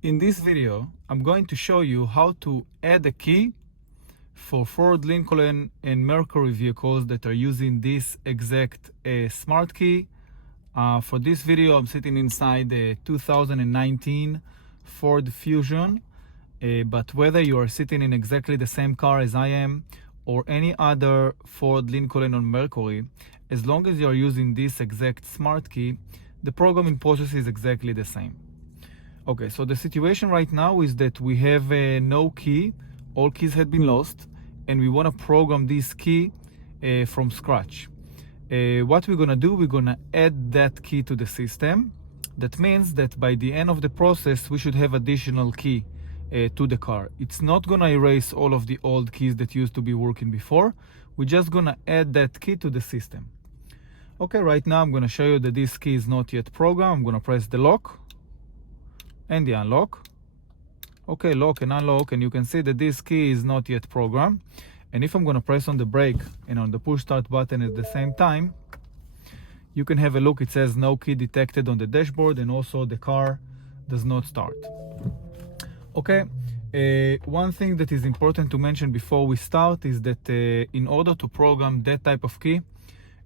In this video, I'm going to show you how to add a key for Ford, Lincoln, and Mercury vehicles that are using this exact smart key. For this video, I'm sitting inside the 2019 Ford Fusion, but whether you are sitting in exactly the same car as I am or any other Ford, Lincoln, or Mercury, as long as you're using this exact smart key, the programming process is exactly the same. Okay, so the situation right now is that we have no key, all keys had been lost, and we want to program this key from scratch. What we're gonna do, we're gonna add that key to the system. That means that by the end of the process, we should have additional key to the car. It's not gonna erase all of the old keys that used to be working before. We're just gonna add that key to the system. Okay, right now I'm gonna show you that this key is not yet programmed. I'm gonna press the lock and the unlock. Okay, lock and unlock, and you can see that this key is not yet programmed. And if I'm going to press on the brake and on the push start button at the same time, you can have a look. It says no key detected on the dashboard, and also the car does not start. Okay, one thing that is important to mention before we start is that in order to program that type of key,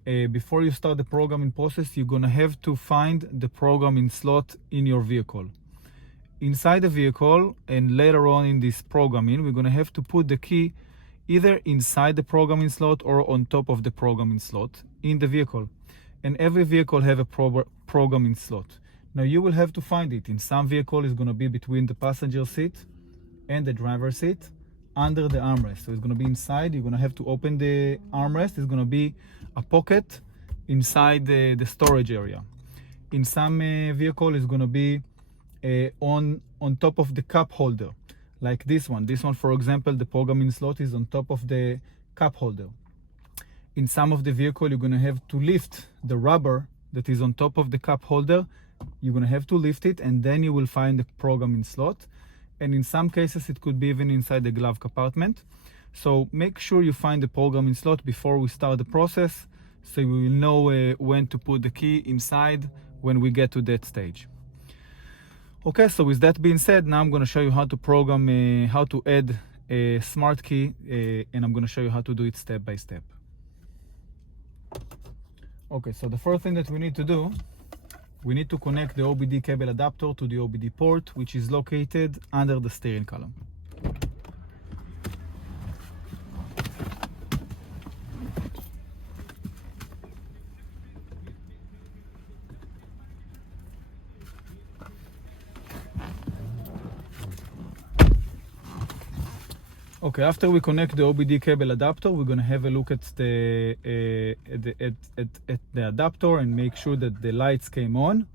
before you start the programming process, you're going to have to find the programming slot in your vehicle. Inside the vehicle, and later on in this programming, we're going to have to put the key either inside the programming slot or on top of the programming slot in the vehicle. And every vehicle have a programming slot. Now you will have to find it. In some vehicle, it's going to be between the passenger seat and the driver's seat under the armrest. So it's going to be inside. You're going to have to open the armrest. It's going to be a pocket inside the storage area. In some vehicle, it's going to be on top of the cup holder, like this one. This one, for example, the programming slot is on top of the cup holder. In some of the vehicle, you're going to have to lift the rubber that is on top of the cup holder. You're going to have to lift it, and then you will find the programming slot. And in some cases, it could be even inside the glove compartment. So make sure you find the programming slot before we start the process, so we will know when to put the key inside when we get to that stage. Okay, so with that being said, now I'm going to show you how to program, how to add a smart key, and I'm going to show you how to do it step by step. Okay, so the first thing that we need to do, we need to connect the OBD cable adapter to the OBD port, which is located under the steering column. Okay, after we connect the OBD cable adapter, we're going to have a look at the adapter and make sure that the lights came on,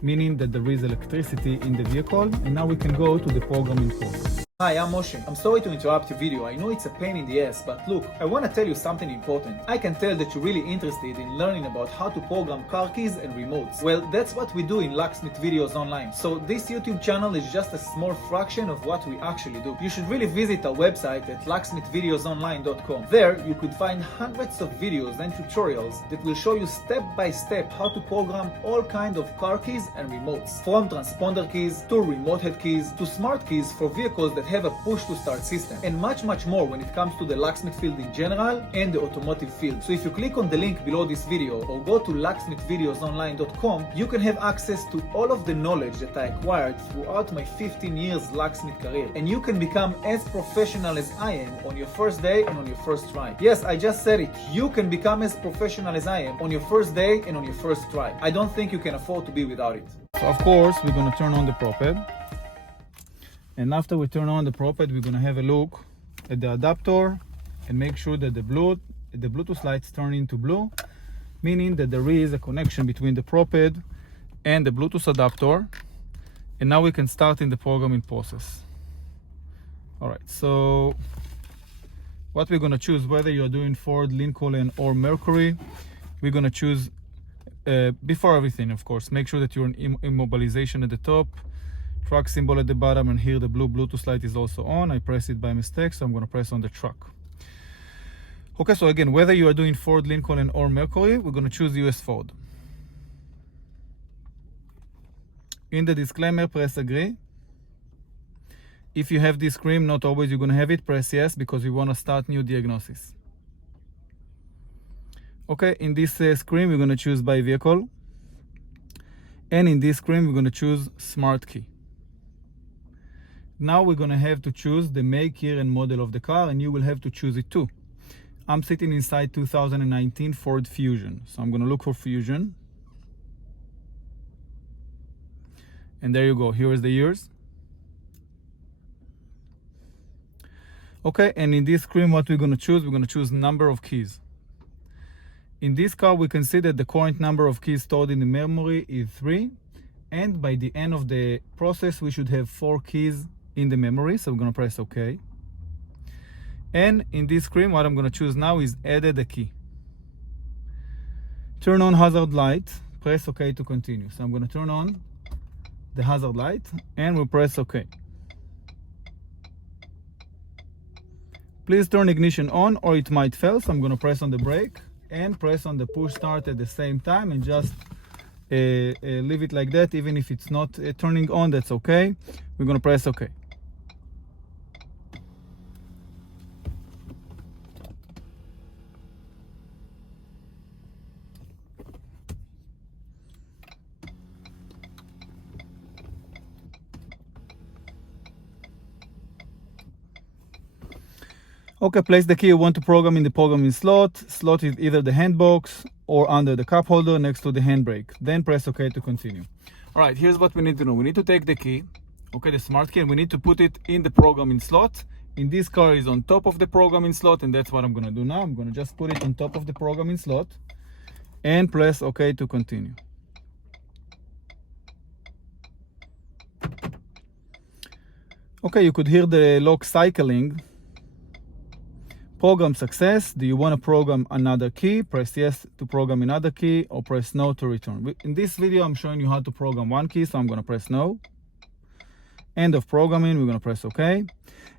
meaning that there is electricity in the vehicle. And now we can go to the programming process. Hi, I'm Moshe. I'm sorry to interrupt your video. I know it's a pain in the ass, but look, I want to tell you something important. I can tell that you're really interested in learning about how to program car keys and remotes. Well, that's what we do in Locksmith Videos Online. So this YouTube channel is just a small fraction of what we actually do. You should really visit our website at locksmithvideosonline.com. There, you could find hundreds of videos and tutorials that will show you step by step how to program all kinds of car keys and remotes. From transponder keys to remote head keys to smart keys for vehicles that have a push-to-start system, and much more when it comes to the locksmith field in general and the automotive field. So if you click on the link below this video or go to locksmithvideosonline.com, you can have access to all of the knowledge that I acquired throughout my 15 years locksmith career, and you can become as professional as I am on your first day and on your first try. Yes, I just said it. You can become as professional as I am on your first day and on your first try. I don't think you can afford to be without it. So of course, we're going to turn on the prop head. And after we turn on the prop head, we're going to have a look at the adapter and make sure that the Bluetooth lights turn into blue, meaning that there is a connection between the prop head and the Bluetooth adapter. And now we can start in the programming process. All right, so what we're going to choose, whether you're doing Ford, Lincoln, or Mercury, we're going to choose, before everything, of course, make sure that you're in immobilization at the top, truck symbol at the bottom, and here the blue Bluetooth light is also on. I pressed it by mistake, so I'm going to press on the truck. Okay, so again, whether you are doing Ford, Lincoln, or Mercury, we're going to choose US Ford. In the disclaimer, press agree. If you have this screen, not always you're going to have it, press yes because we want to start new diagnosis. Okay, in this screen, we're going to choose by vehicle. And in this screen, we're going to choose Smart Key. Now we're going to have to choose the make, year, and model of the car, and you will have to choose it too. I'm sitting inside 2019 Ford Fusion. So I'm going to look for Fusion. And there you go. Here is the years. Okay, and in this screen, what we're going to choose number of keys. In this car, we can see that the current number of keys stored in the memory is 3. And by the end of the process, we should have 4 keys in the memory. So we're going to press OK. And in this screen, what I'm going to choose now is added a key. Turn on hazard light. Press OK to continue. So I'm going to turn on the hazard light and we'll press OK. Please turn ignition on or it might fail. So I'm going to press on the brake and press on the push start at the same time and just leave it like that. Even if it's not turning on, that's okay. We're going to press OK. Okay, place the key you want to program in the programming slot. Slot is either the hand box or under the cup holder next to the handbrake. Then press OK to continue. All right, here's what we need to do. We need to take the key, okay, the smart key, and we need to put it in the programming slot. In this car is on top of the programming slot, and that's what I'm gonna do now. I'm gonna just put it on top of the programming slot and press OK to continue. Okay, you could hear the lock cycling. Program success. Do you want to program another key? Press yes to program another key or press no to return. In this video, I'm showing you how to program one key, so I'm going to press no. End of programming, we're going to press OK.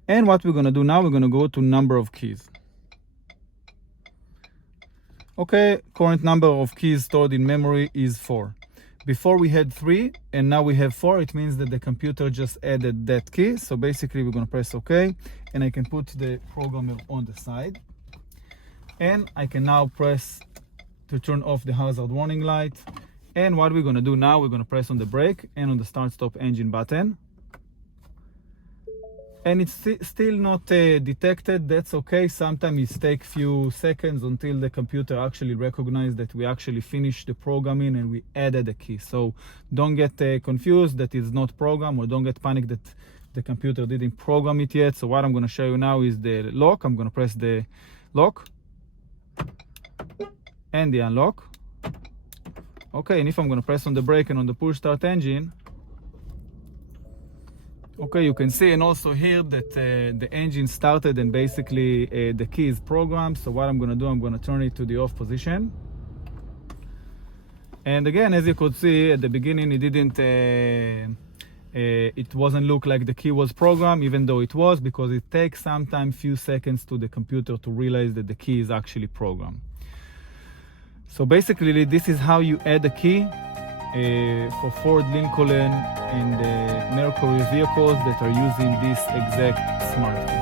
And what we're going to do now, we're going to go to number of keys. Okay, current number of keys stored in memory is 4. Before we had 3 and now we have 4, it means that the computer just added that key. So basically we're going to press OK and I can put the programmer on the side. And I can now press to turn off the hazard warning light. And what we're going to do now, we're going to press on the brake and on the start stop engine button. And it's still not detected. That's okay. Sometimes it takes few seconds until the computer actually recognizes that we actually finished the programming and we added a key. So don't get confused that it's not programmed, or don't get panicked that the computer didn't program it yet. So what I'm going to show you now is the lock. I'm going to press the lock and the unlock. Okay, and if I'm going to press on the brake and on the push start engine, okay, you can see and also hear that the engine started and basically the key is programmed. So what I'm going to do, I'm going to turn it to the off position. And again, as you could see at the beginning, it wasn't look like the key was programmed, even though it was, because it takes sometimes few seconds to the computer to realize that the key is actually programmed. So basically, this is how you add a key for Ford, Lincoln, and Mercury vehicles that are using this exact smart key.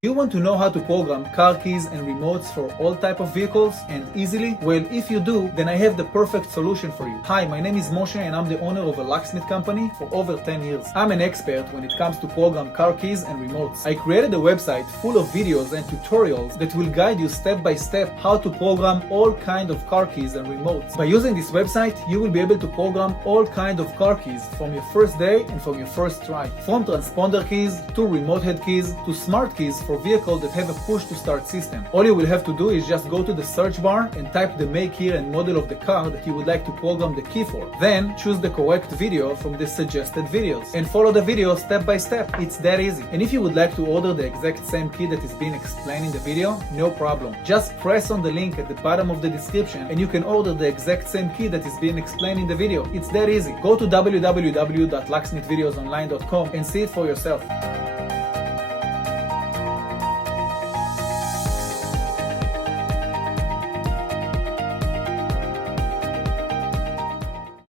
You want to know how to program car keys and remotes for all type of vehicles and easily? Well, if you do, then I have the perfect solution for you. Hi, my name is Moshe and I'm the owner of a locksmith company for over 10 years. I'm an expert when it comes to program car keys and remotes. I created a website full of videos and tutorials that will guide you step by step how to program all kind of car keys and remotes. By using this website, you will be able to program all kind of car keys from your first day and from your first try. From transponder keys to remote head keys to smart keys for vehicles that have a push to start system. All you will have to do is just go to the search bar and type the make, year and model of the car that you would like to program the key for. Then choose the correct video from the suggested videos and follow the video step by step. It's that easy. And if you would like to order the exact same key that is being explained in the video, no problem. Just press on the link at the bottom of the description and you can order the exact same key that is being explained in the video. It's that easy. Go to www.locksmithvideosonline.com and see it for yourself.